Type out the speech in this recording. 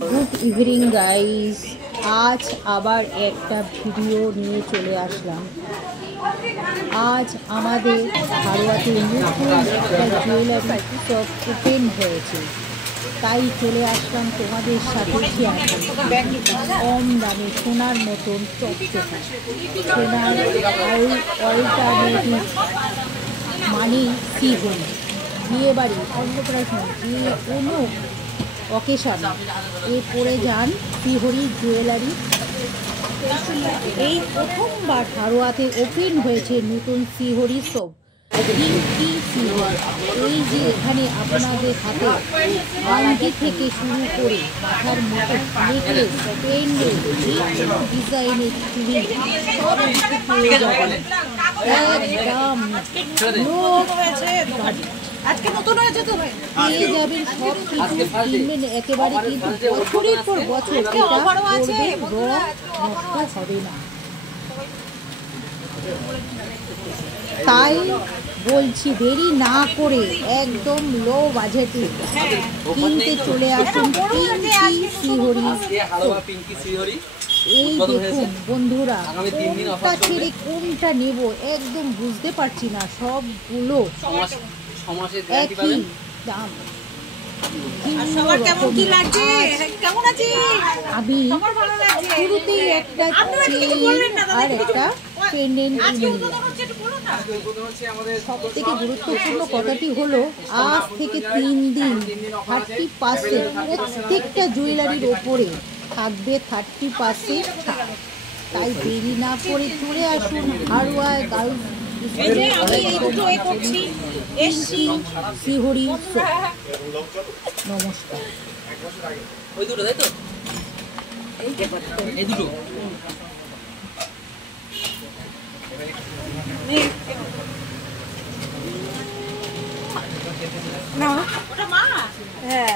Good evening guys, আজ আবার একটা ভিডিও নিয়ে চলে আসলাম। আজ আমাদের হারোয়াতে নতুন একটা জুয়েলারি শপ ওপেন হয়েছে, তাই চলে আসলাম তোমাদের সাথে শেয়ার করতে। কম দামে সোনার মতন চকচকে সোনার অল্টারনেটিভ মানে সিজন, বিয়েবাড়ি, অন্নপ্রাশন, যে কোনো অকেশন এ পরে যান শ্রীহরি জুয়েলারি। এই প্রথমবার হারোয়াতে ওপেন হয়েছে নতুন শ্রীহরি শপ। এই যে এখানে আপনাদের হাতে আংটি থেকে শুরু করে মাথার মুকুট, নেকলেস, পেন্ডেল, ডিজাইনের চুড়ি সব কিছু পেয়ে যাবেন একদম আজকে নতুন হয়েছে তো ভাই, পেয়ে যাবেন সব কিছু কিনবেন একেবারে, কিন্তু বছরের পর বছর এটা নষ্ট হবে না। তাই বলছি দেরি না করে একদম লো বাজেটে কিনতে চলে আসুন পিঙ্কি শ্রীহরি। এই দেখুন বন্ধুরা, কোনটা ছেড়ে কোনটা নেব একদম বুঝতে পারছি না, সবগুলো একই দাম। আমি শুরুতেই একটা চেইন আর একটা পেন্ডেন্ট নিলাম। সব থেকে গুরুত্বপূর্ণ কথাটি হলো, আজ থেকে 3 দিন 30% প্রত্যেকটা জুয়েলারির ওপরে থাকবে 30% ছাড়। তাই দেরি না করে চলে আসুন হারোয়া গার্লস শ্রীহরি। নমস্কার। না ওটা মা, হ্যাঁ